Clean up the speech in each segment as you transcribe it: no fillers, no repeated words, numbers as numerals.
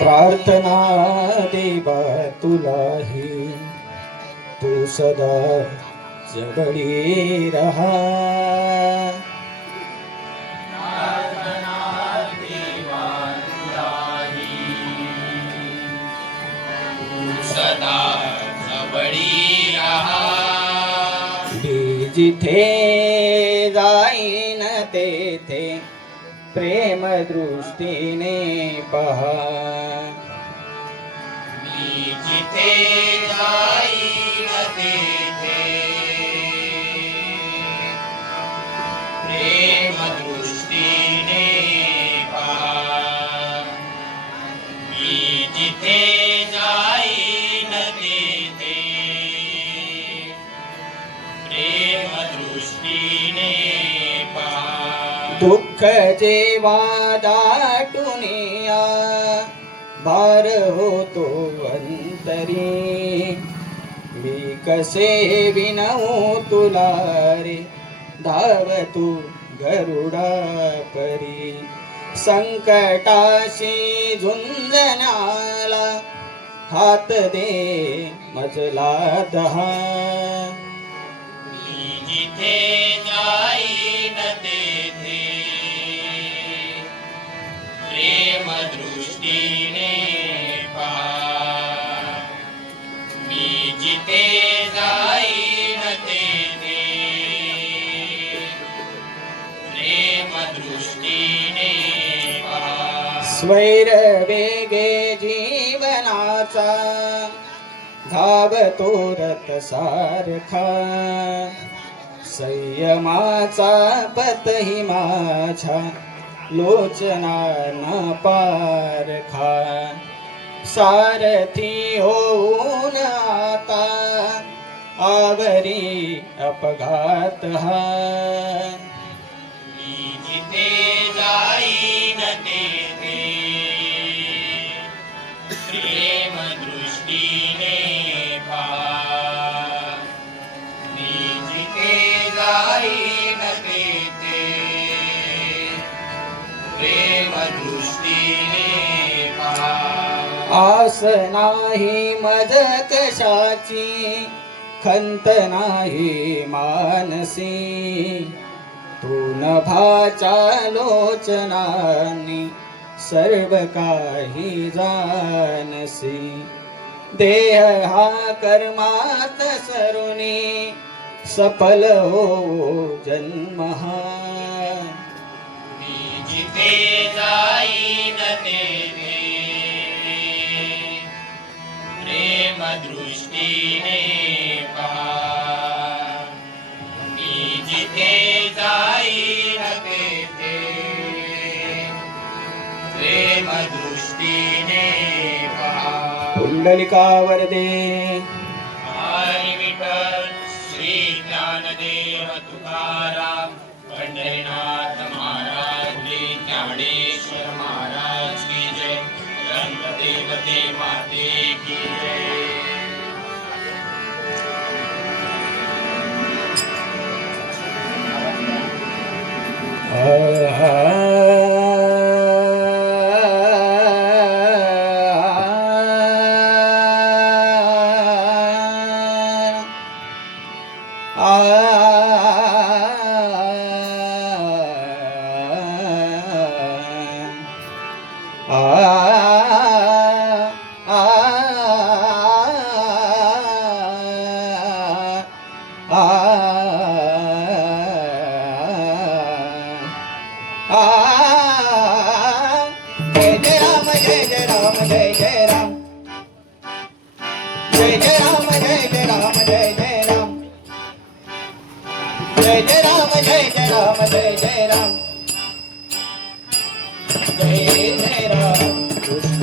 प्रार्थना देवा तुलाही, तू सदा जवळी रहा. प्रार्थना देवा तुलाही, तू सदा जवळी रहा. मी जिथे जाईन तेथे प्रेम दृष्टीने पहा. मी जिथे जाईन तेथे प्रेम दृष्टीने पहा. मी जिथे जाईन तेथे प्रेम दृष्टीने पहा. दुःख जेव्हा दाटून या, भार होतो अंतरी. मी कसे विनवू तुला रे, धाव तू गरुडा परी. संकटाशी झुंजण्याला हात दे मजला दहा. मी जिथे जाईन तेथे प्रेम दृष्टीने पहा. मी जिथे जाईन तेथे प्रेम दृष्टीने पहा. स्वैर वेगे जीवनाचा धावतो रथ सारखा. संयमाचा पतही माझ्या लोचना न पारखा. सारथी होऊन आता आवरी अपघात हा. मी जिथे जाईन तेथे प्रेम दृष्टीने पहा. मी जिथे जाईन तेथे प्रेम दृष्टीने पहा. आस नाही मज कशाची, खंत नाही मानसी. तू नभाच्या लोचनानी सर्व काही जानसी. देह हा कर्मात सरुनी, सफल हो जन्म हा. मी जिथे जाईन तेथे प्रेम दृष्टीने पहा. मी जिथे जाईन तेथे प्रेम दृष्टीने पहा. पुंडलिका वरदे. हरी विठ्ठल श्री ज्ञानदेव तुकाराम पंढरीनाथ महाराज की, ज्ञानेश्वर महाराज की जय. ग्रंथ देवते माते की जय. आ आ जय जय राम जय जय राम जय जय राम जय जय राम जय जय राम जय जय राम जय जय राम जय जय राम जय जय राम जय जय राम कृष्ण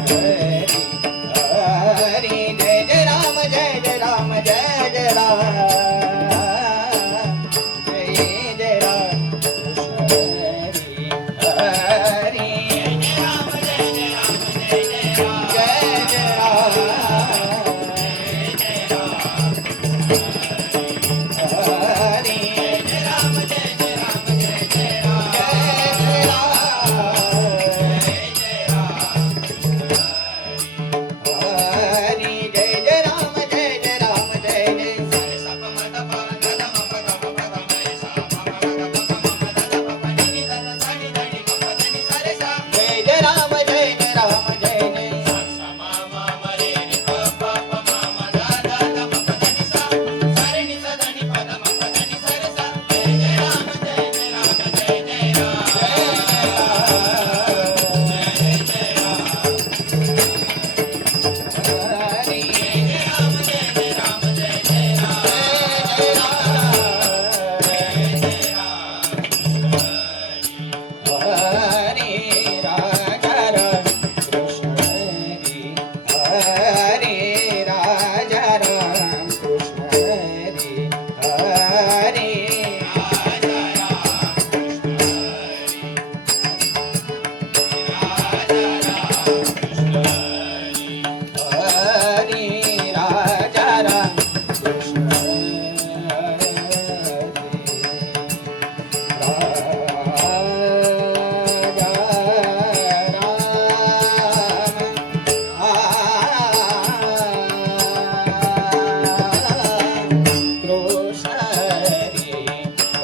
हरी जय जय राम जय जय राम जय जय राम जय जय राम कृष्ण हरी जय जय राम हरी हरी जय जय राम जय जय राम जय जय जय जय राम जय जय राम जय जय हरे राजा राम कृष्ण हरे राजा राम कृष्ण हरे हरे राजा राम कृष्ण हरे राजा राम कृष्ण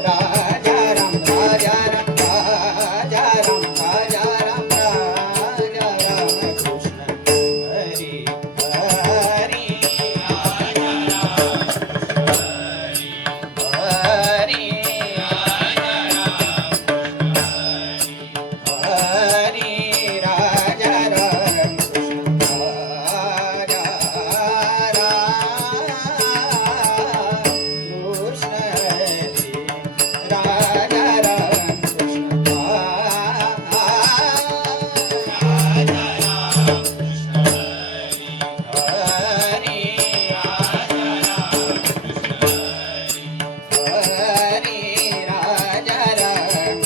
राजा राम कृष्ण राजा राम कृष्ण हरे राजा राम कृष्ण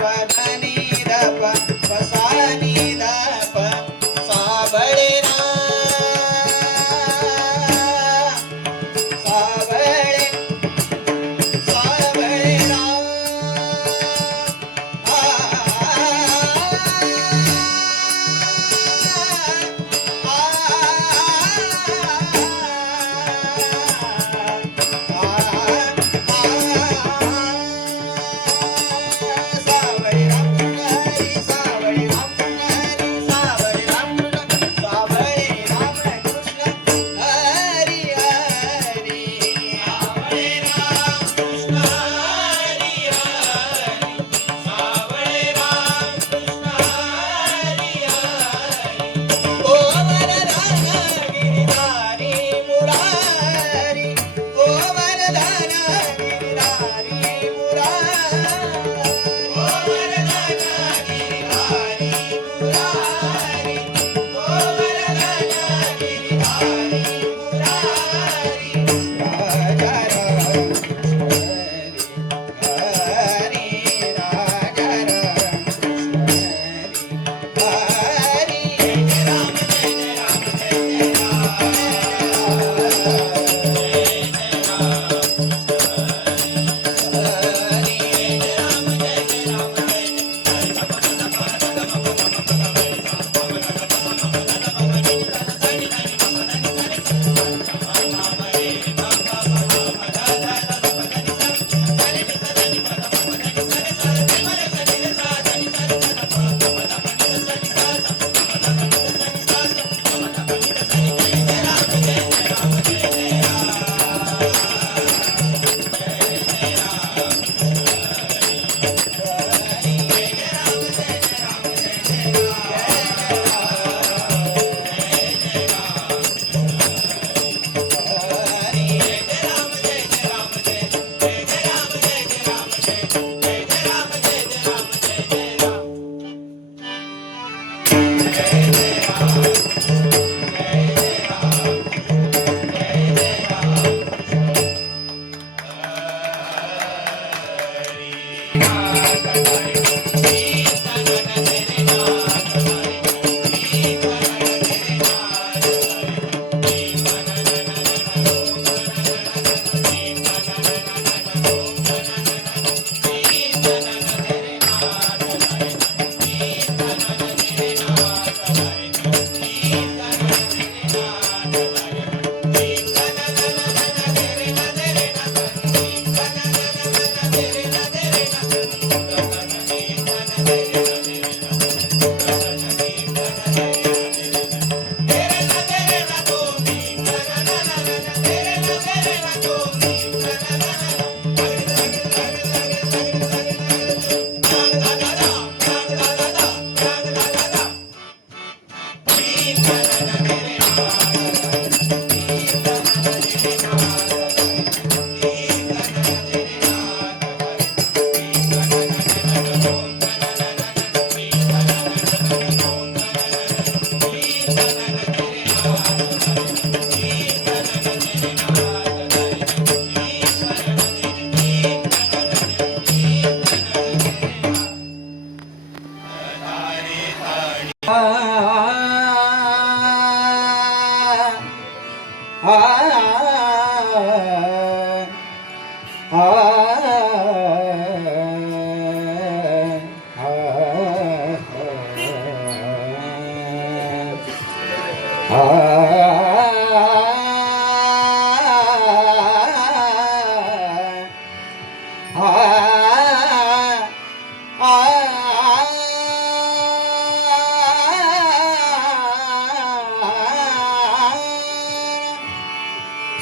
पधनी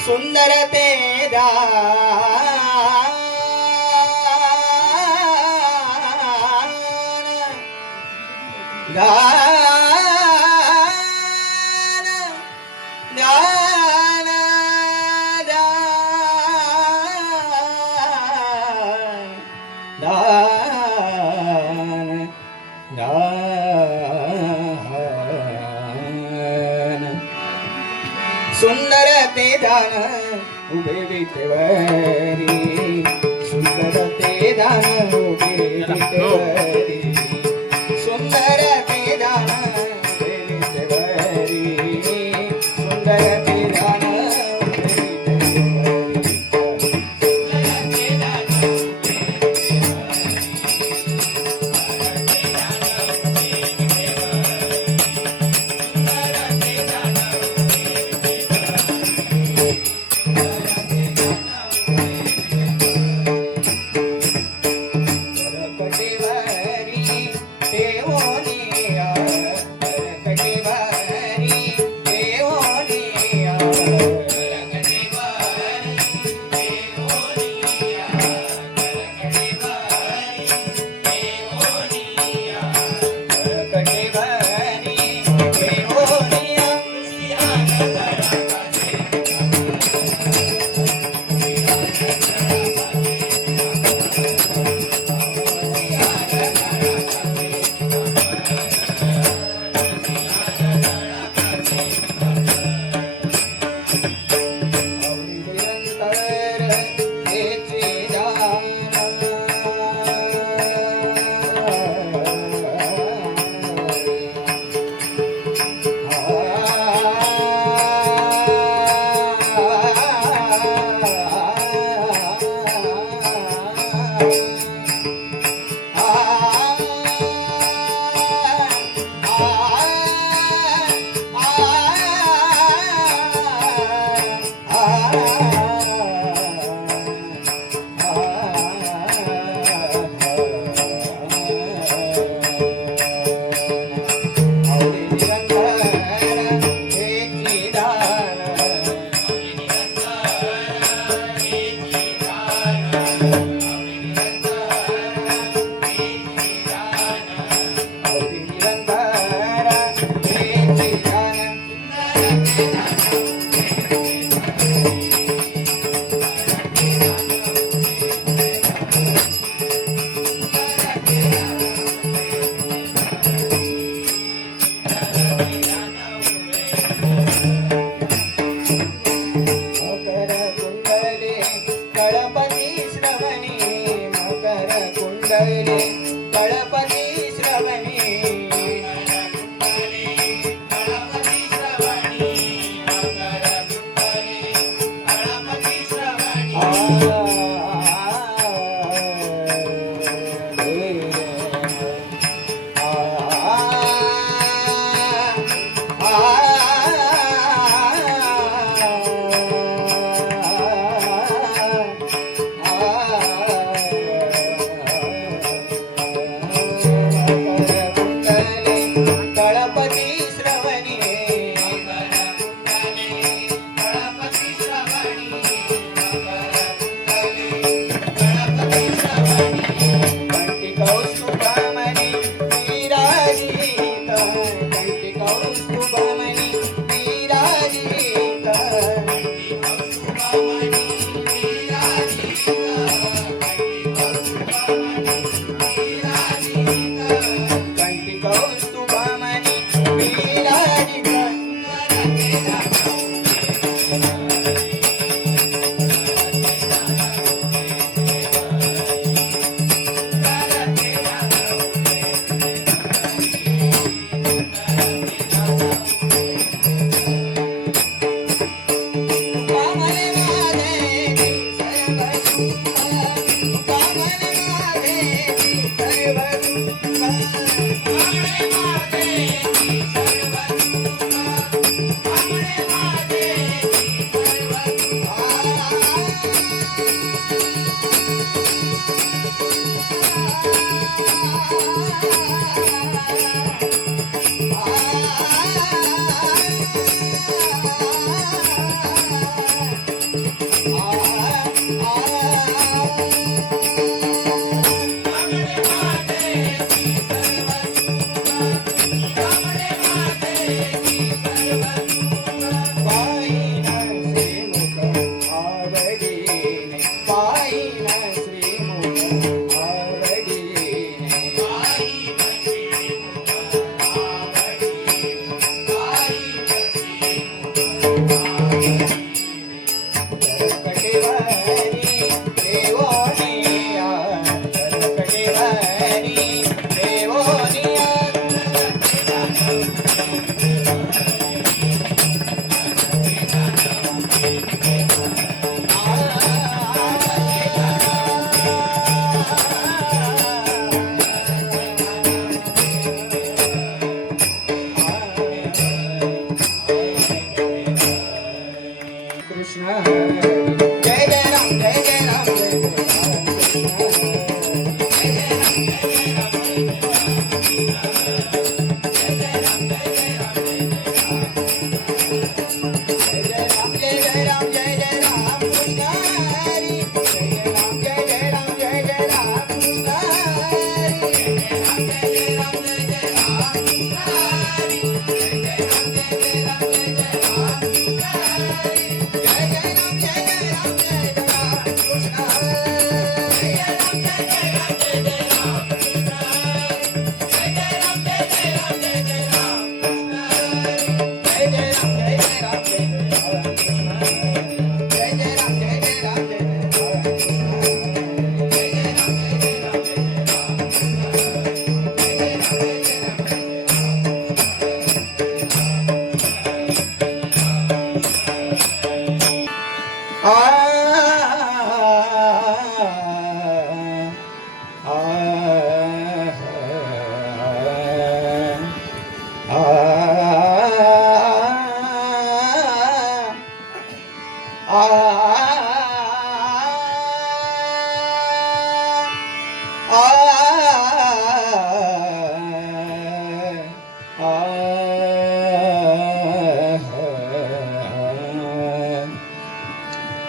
सुंदर ते सुंदर ते दान उभे विटेवरी सुंदर ते दान उभे विटेवरी सुंदर ते दान उभे विटेवरी सुंदर ते दान उभे विटेवरी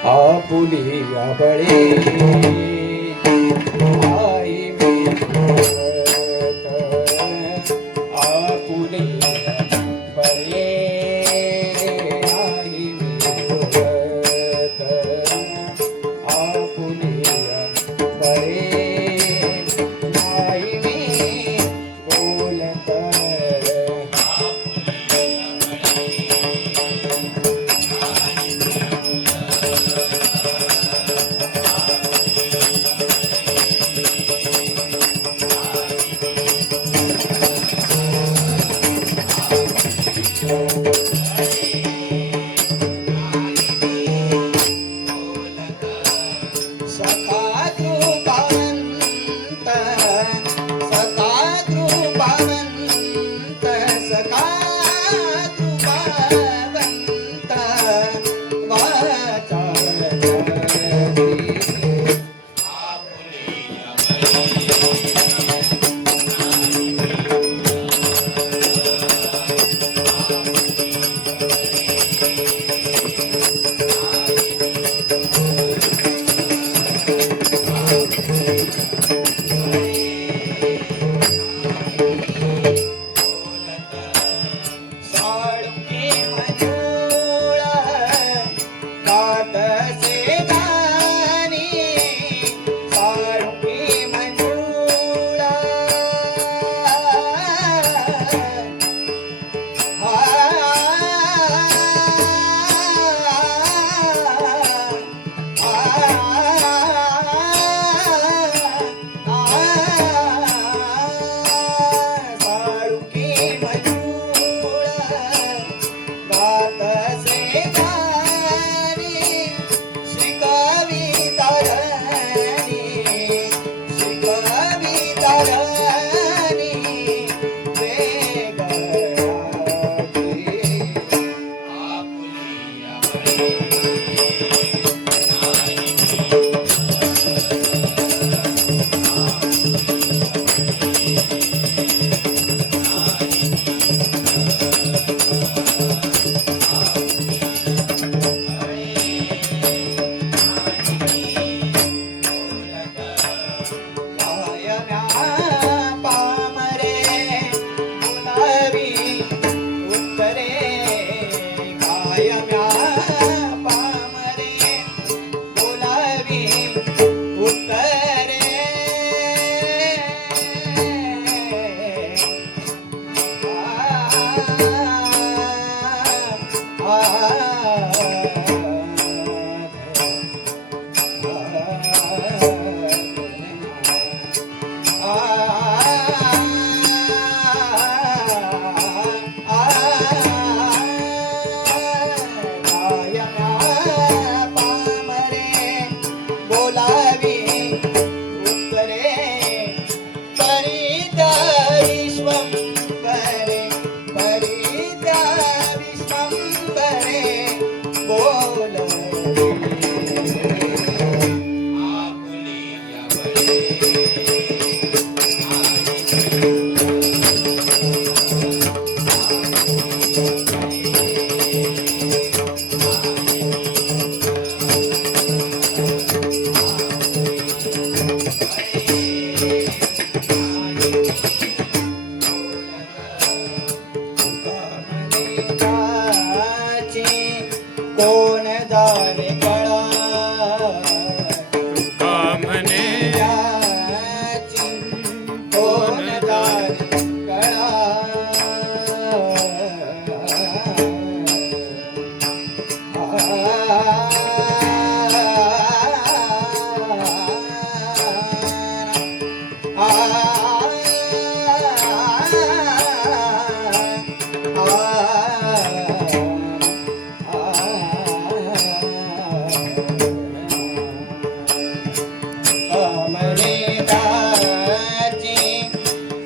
आपुलिया बळे आई मी बोलत आपुलिया बळे आई मी बोलत आपुलिया बळे आई मी बोलत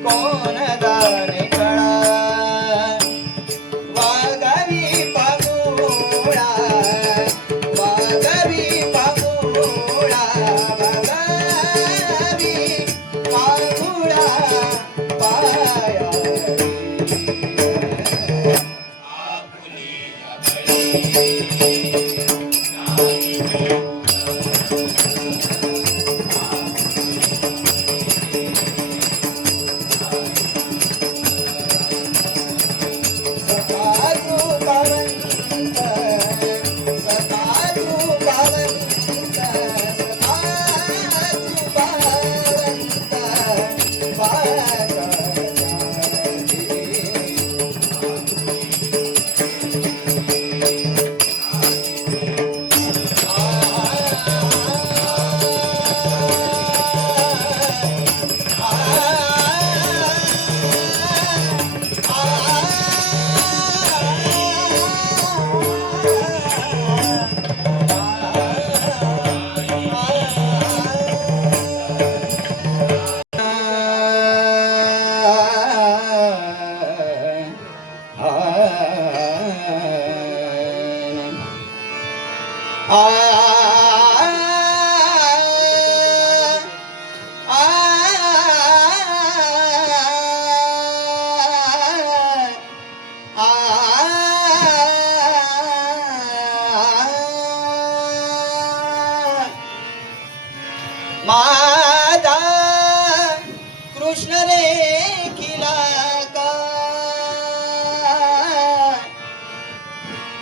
कोण दारे कळा वागवी पामुळा वागवी पामुळा वागवी पामुळा पाया माझा कृष्ण रे किला का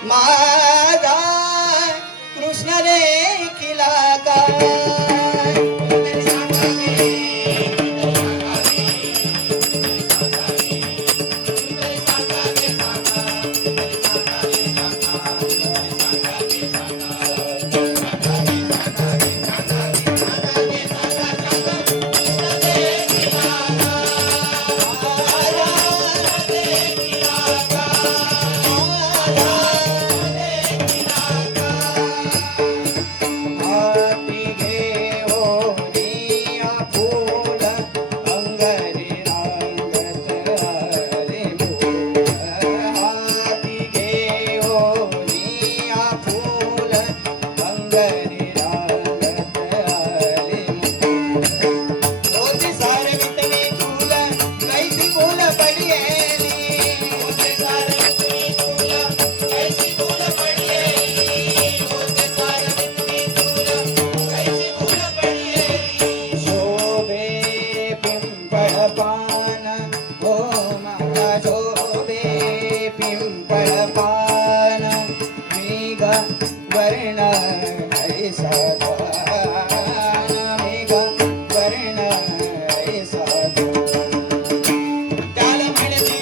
माझा कृष्ण रे किला का त्याला म्हणे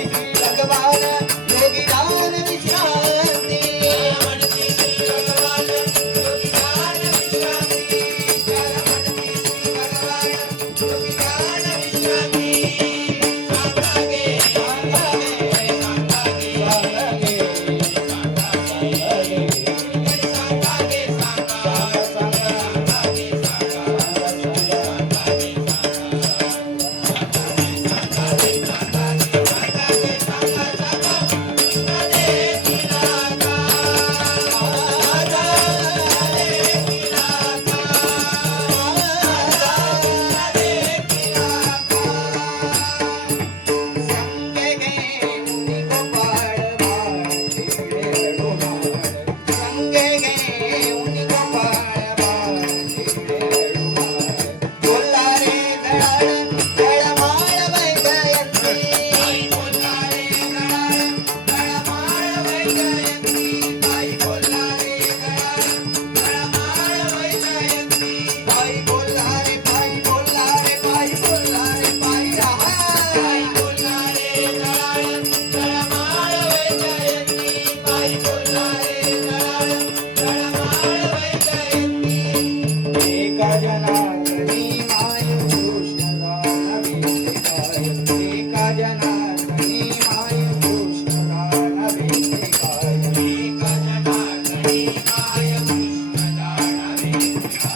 जनार्दनी माय कृष्णदान वेते काय एका जनार्दनी माय कृष्णदान वेते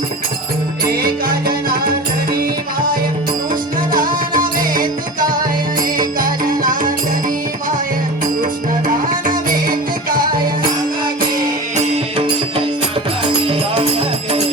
काय एका जनार्दनी माय कृष्णदान वेते काय एका जनार्दनी माय कृष्णदान वेते काय सांगा गे सांगा गे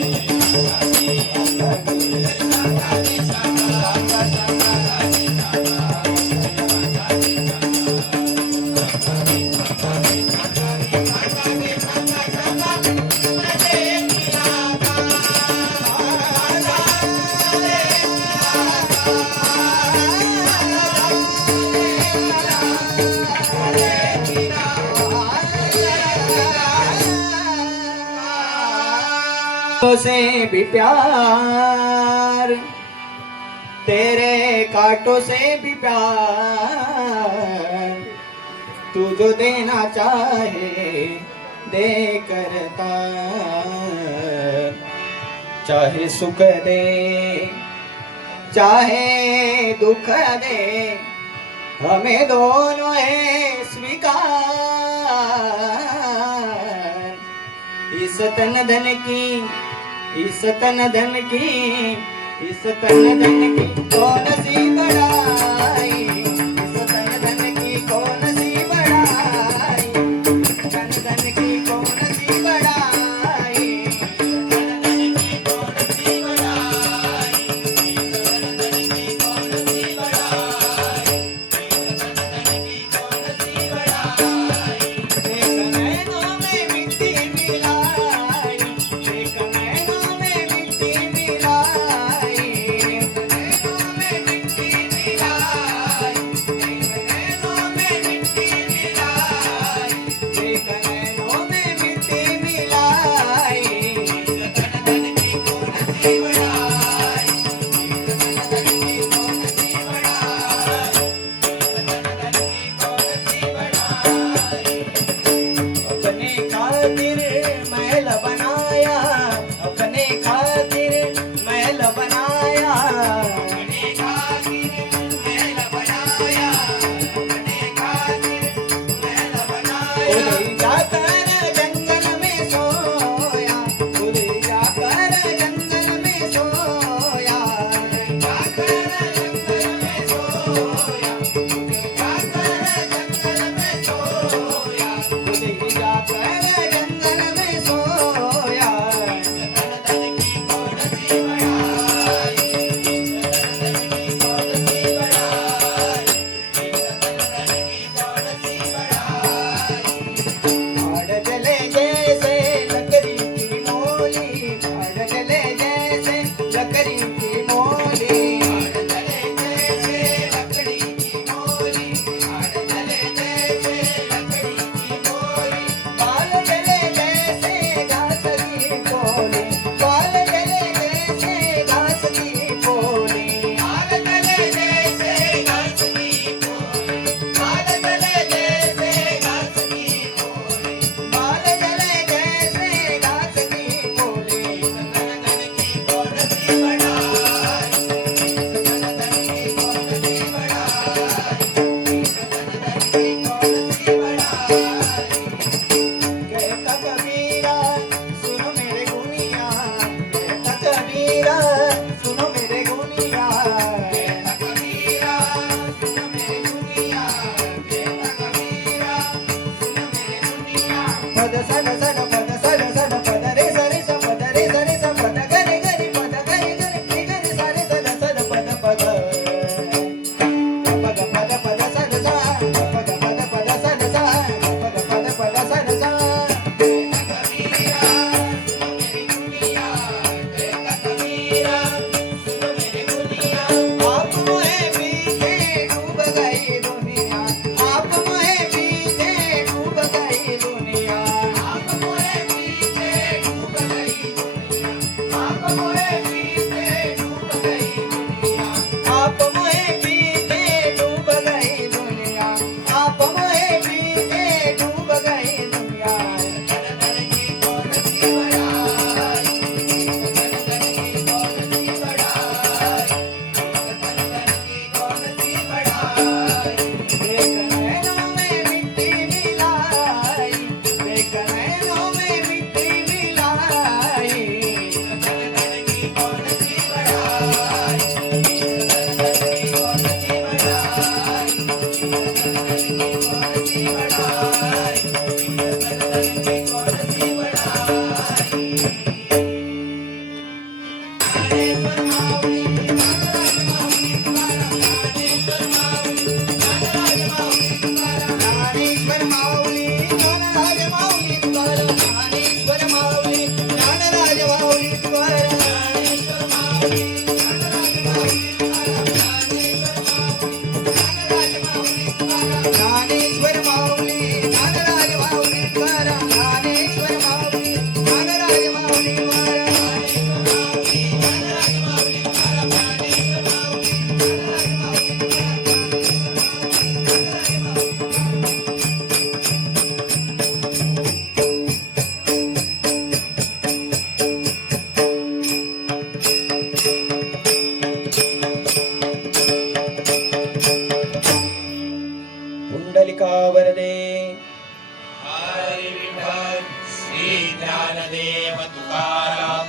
से भी प्यार तेरे कांटों से भी प्यार तू जो देना चाहे दे करता चाहे सुख दे चाहे दुख दे हमें दोनों है स्वीकार इस तन धन की इस तन धन की इस तन धन की कौन सी बड़ाई इस तन धन की कौन सी बड़ाई तन धन की कौन सी बड़ाई तन धन की कौन सी बड़ाई तन धन की कौन सी बड़ाई तन धन की कौन सी बड़ाई एक नैनों में मिट्टी मिलाई एक नैनों में मिट्टी मिलाई एक नैनों में ज्ञानेश्वर माऊली ज्ञानराज माऊली तुकाराम ज्ञानेश्वर माऊली ज्ञानराज माऊली तुकाराम ज्ञानेश्वर माऊली ज्ञानराज माऊली तुकाराम ज्ञानेश्वर माऊली ज्ञानराज माऊली तुकाराम पुंडलिका वरदे हरी विठ्ठल श्री ज्ञानदेव तुकाराम